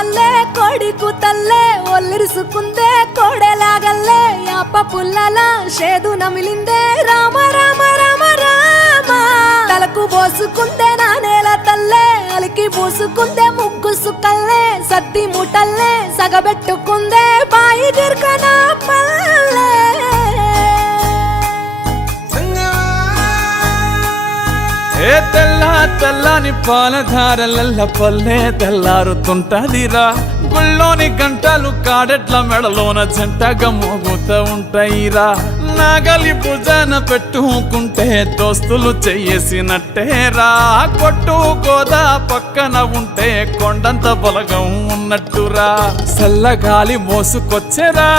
పల్లె కోడి కూతల్లే ఒల్లిరుసుకుందే కోడెలాగల్లే యాప పుల్లల షేదు నమిలిందే రామ రామ రామ రామ తలకు పోసుకుందే నా నేల తల్లే అలికి పూసుకుందే ముగ్గు సుక్కల్లే సద్ది ముటల్లే సగబెట్టుకుందే బాయి గిర్కన పల్లె ఏ తెల్ల తెల్లని పాలధారలల్ల పల్లె తెల్లారుతుంటదిరా గుళ్ళోని గంటలు కాడెట్ల మెడలోన జంటగా మోగుతూ ఉంటాయిరా నాగలి భుజాన పెట్టుకుంటే దోస్తులు చెయ్యేసినట్టేరా కొట్టు గోదా పక్కన ఉంటే కొండంత బలగం ఉన్నట్టురా చల్లగాలి మోసుకొచ్చెరా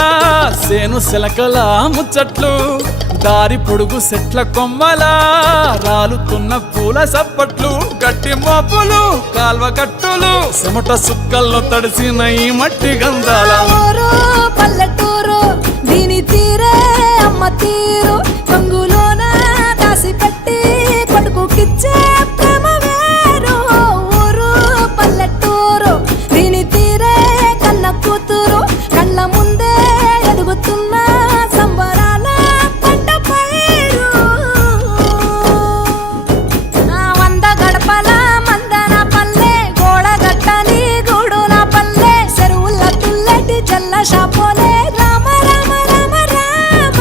సేను శిలకల ముచ్చట్లు దారి పొడుగు సెట్ల కొమ్మలా రాలుతున్న పూల సప్పట్లు గట్టి మోపులు కాల్వ కట్టులు చెమట సుక్కల్లో తడిసిన ఈ మట్టి గంధాల పల్లెటూరు దీని తీరే అమ్మ తీరు కంగులోన దాసి పెట్టి కొడుకుకిచ్చే ప్రేమ వేరు ఊరు పల్లెటూరు దీని తీరే కన్న కూతురు కళ్ళ ముందే ఎదుగుతున్న సంబరాల పంట పైరు వంద గడపల మందన పల్లె గోడ గట్టని గూడున పల్లె చెరువుల తుల్లటి జల్ల షాపోలే రామ రామ రామ రామ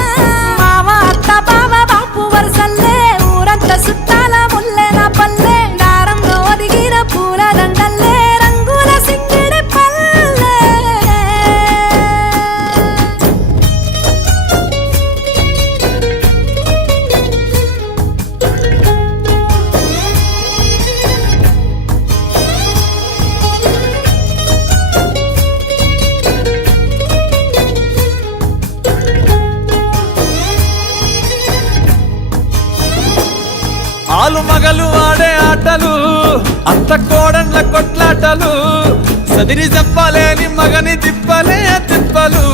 మావ అత్త బావ బాపు వరసల్లే ఊరంత సుట్టాల ముల్లెన పల్లె దారంలో ఒదిగిన పూల దండల్లే రంగుల సింగిడి పల్లె ఆలు మగలు ఆడే ఆటలు అత్త కోడన్ల కొట్లాటలు సదిరి చెప్పలేని మగని తిప్పలే తిప్పలు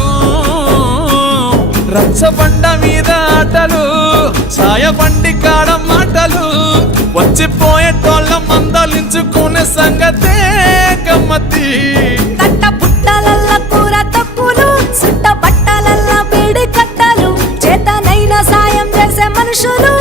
రచ్చబండ మీద ఆటలు ఛాయబండి కాడ మాటలు వచ్చిపోయేటోళ్ళ మందలించుకునే సంగతే గమ్మతి కట్ట పుట్టలల్ల కూర తక్కులు సుట్ట బట్టలల్ల బీడి కట్టలు చేతనైన సాయం చేసే మనుషులు